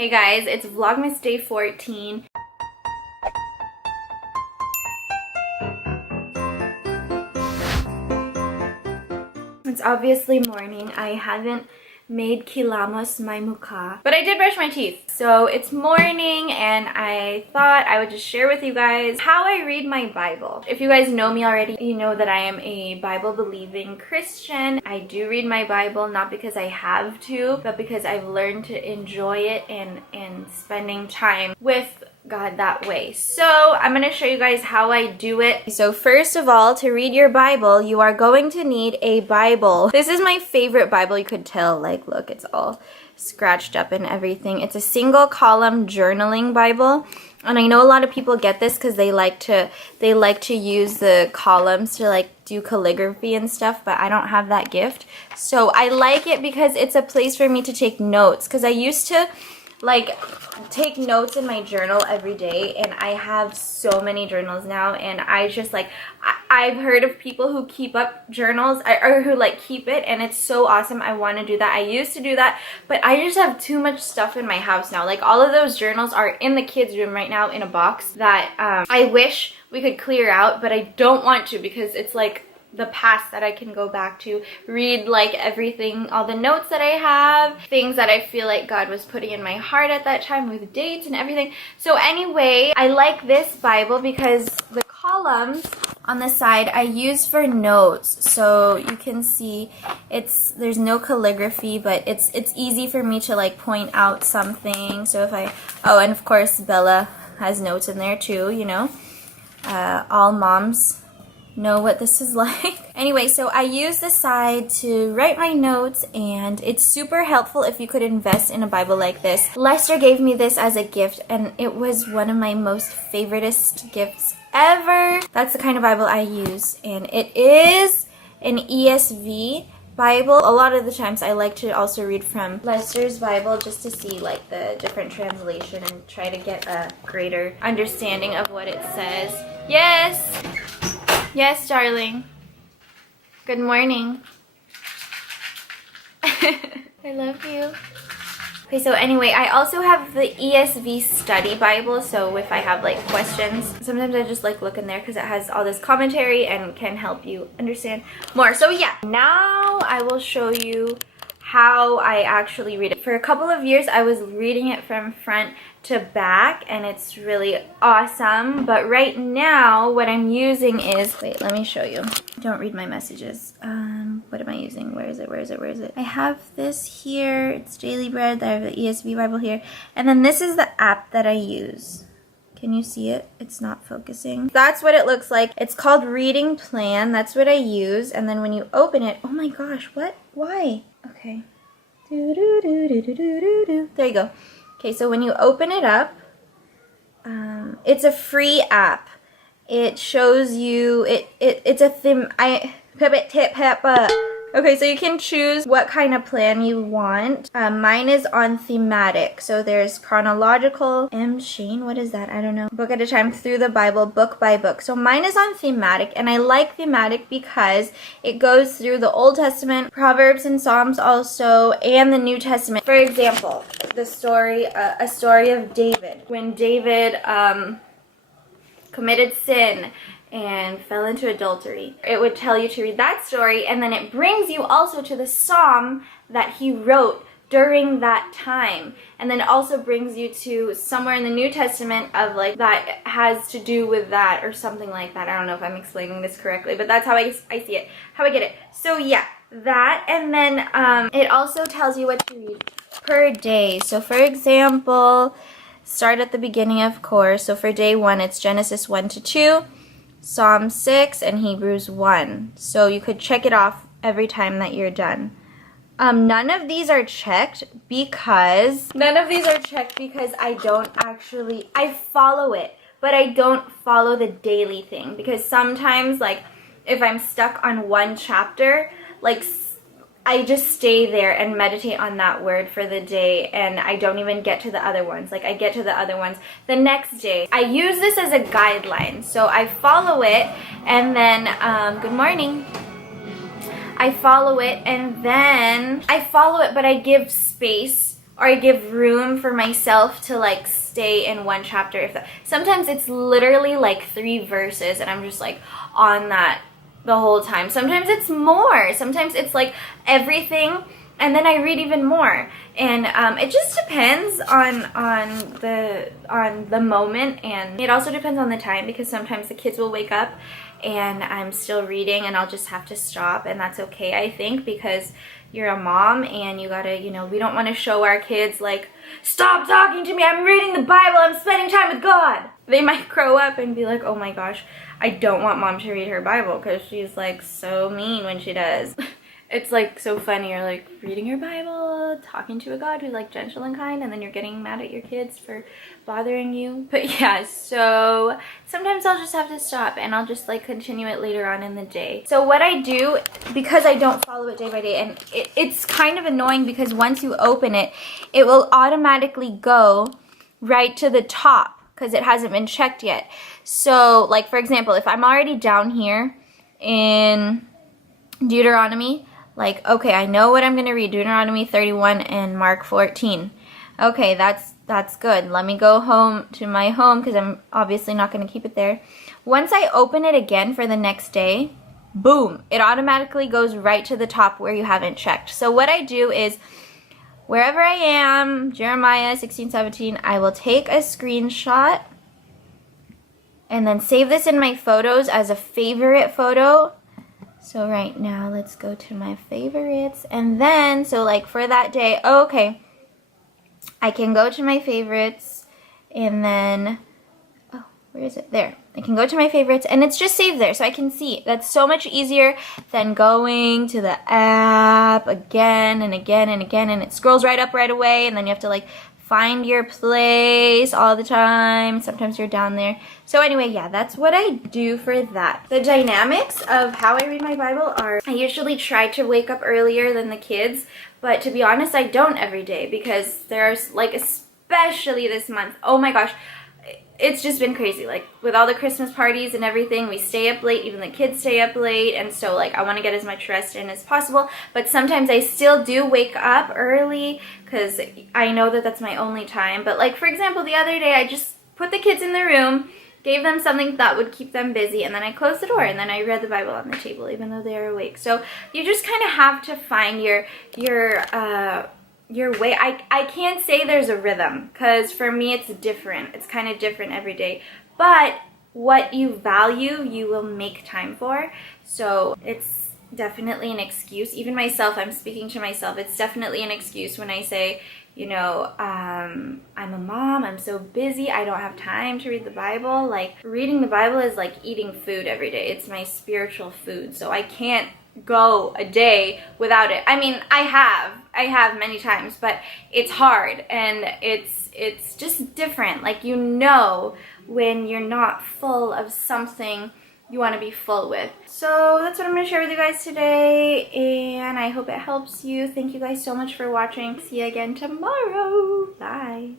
Hey guys, it's Vlogmas day 14. It's obviously morning. I haven't made kilamos my mukha, but I did brush my teeth. So it's morning and I thought I would just share with you guys how I read my Bible. If you guys know me already, you know that I am a Bible believing Christian. I do read my Bible not because I have to, but because I've learned to enjoy it and spending time with God that way. So I'm going to show you guys how I do it. So first of all, to read your Bible, you are going to need a Bible. This is my favorite Bible. You could tell, like, look, it's all scratched up and everything. It's a single column journaling Bible. And I know a lot of people get this because they like to use the columns to like do calligraphy and stuff, but I don't have that gift. So I like it because it's a place for me to take notes, because I used to like take notes in my journal every day, and I have so many journals now, and I just like I've heard of people who keep up journals or who like keep it, and it's so awesome. I want to do that. I used to do that, but I just have too much stuff in my house now. Like all of those journals are in the kids' room right now in a box that I wish we could clear out, but I don't want to because it's like the past that I can go back to, read like everything, all the notes that I have, things that I feel like God was putting in my heart at that time with dates and everything. So anyway, I like this Bible because the columns on the side I use for notes. So you can see there's no calligraphy, but it's easy for me to like point out something. So if and of course Bella has notes in there too, you know. All moms know what this is like. Anyway, so I use the side to write my notes, and it's super helpful if you could invest in a Bible like this. Lester gave me this as a gift, and it was one of my most favoritist gifts ever. That's the kind of Bible I use, and it is an ESV Bible. A lot of the times I like to also read from Lester's Bible just to see like the different translation and try to get a greater understanding of what it says. Yes! Yes, darling. Good morning. I love you. Okay, so anyway, I also have the ESV study Bible, so if I have like questions, sometimes I just like look in there because it has all this commentary and can help you understand more. So yeah, now I will show you how I actually read it. For a couple of years, I was reading it from front to back, and it's really awesome. But right now, what I'm using is, wait, let me show you. Don't read my messages. What am I using? Where is it? I have this here. It's Daily Bread. I have the ESV Bible here. And then this is the app that I use. Can you see it? It's not focusing. That's what it looks like. It's called Reading Plan. That's what I use. And then when you open it, oh my gosh, what? Why? Okay. There you go. Okay, so when you open it up, it's a free app. It shows you, it's a theme. Okay, so you can choose what kind of plan you want. Mine is on thematic. So there's chronological. Shane, what is that? I don't know. Book at a time through the Bible, book by book. So mine is on thematic, and I like thematic because it goes through the Old Testament, Proverbs and Psalms also, and the New Testament. For example, a story of David. When David committed sin and fell into adultery, it would tell you to read that story, and then it brings you also to the psalm that he wrote during that time, and then it also brings you to somewhere in the New Testament of like that has to do with that or something like that. I don't know if I'm explaining this correctly, but that's how I see it, how I get it. So yeah, that, and then it also tells you what to read per day. So for example, start at the beginning, of course. So for day 1, it's Genesis 1 to 2. Psalm 6 and Hebrews 1. So you could check it off every time that you're done. None of these are checked because I follow it, but I don't follow the daily thing, because sometimes like if I'm stuck on one chapter, like I just stay there and meditate on that word for the day, and I don't even get to the other ones. Like I get to the other ones the next day. I use this as a guideline. So I follow it, and then, good morning. I follow it, and then I follow it, but I give space or I give room for myself to like stay in one chapter. Sometimes it's literally like 3 verses and I'm just like on that the whole time. Sometimes it's more. Sometimes it's like everything and then I read even more. And it just depends on the moment, and it also depends on the time, because sometimes the kids will wake up and I'm still reading and I'll just have to stop, and that's okay, I think, because you're a mom and you gotta, you know, we don't want to show our kids like, stop talking to me, I'm reading the Bible, I'm spending time with God. They might grow up and be like, oh my gosh, I don't want mom to read her Bible because she's like so mean when she does. It's like so funny, you're like reading your Bible, talking to a God who's like gentle and kind, and then you're getting mad at your kids for bothering you. But yeah, so sometimes I'll just have to stop and I'll just like continue it later on in the day. So what I do, because I don't follow it day by day, and it's kind of annoying because once you open it, it will automatically go right to the top because it hasn't been checked yet. So like for example, if I'm already down here in Deuteronomy, like, okay, I know what I'm going to read, Deuteronomy 31 and Mark 14. Okay, that's good. Let me go home to my home because I'm obviously not going to keep it there. Once I open it again for the next day, boom, it automatically goes right to the top where you haven't checked. So what I do is, wherever I am, Jeremiah 16:17, I will take a screenshot and then save this in my photos as a favorite photo. So right now, let's go to my favorites. And then, so like for that day, okay, I can go to my favorites and then, oh, where is it? There. I can go to my favorites and it's just saved there so I can see. That's so much easier than going to the app again and again and again, and it scrolls right up right away, and then you have to like find your place all the time. Sometimes you're down there. So anyway, yeah, that's what I do for that. The dynamics of how I read my Bible are, I usually try to wake up earlier than the kids, but to be honest, I don't every day, because there's like, especially this month, oh my gosh, it's just been crazy. Like with all the Christmas parties and everything, we stay up late, even the kids stay up late, and so like I want to get as much rest in as possible, but sometimes I still do wake up early because I know that that's my only time. But like for example, the other day I just put the kids in the room, gave them something that would keep them busy, and then I closed the door and then I read the Bible on the table even though they are awake. So you just kind of have to find your way. I can't say there's a rhythm, because for me it's different. It's kind of different every day. But what you value, you will make time for. So it's definitely an excuse. Even myself, I'm speaking to myself, it's definitely an excuse when I say, you know, I'm a mom, I'm so busy, I don't have time to read the Bible. Like reading the Bible is like eating food every day. It's my spiritual food. So I can't go a day without it. I mean, I have many times, but it's hard, and it's just different. Like, you know, when you're not full of something you want to be full with. So that's what I'm going to share with you guys today, and I hope it helps you. Thank you guys so much for watching. See you again tomorrow. Bye.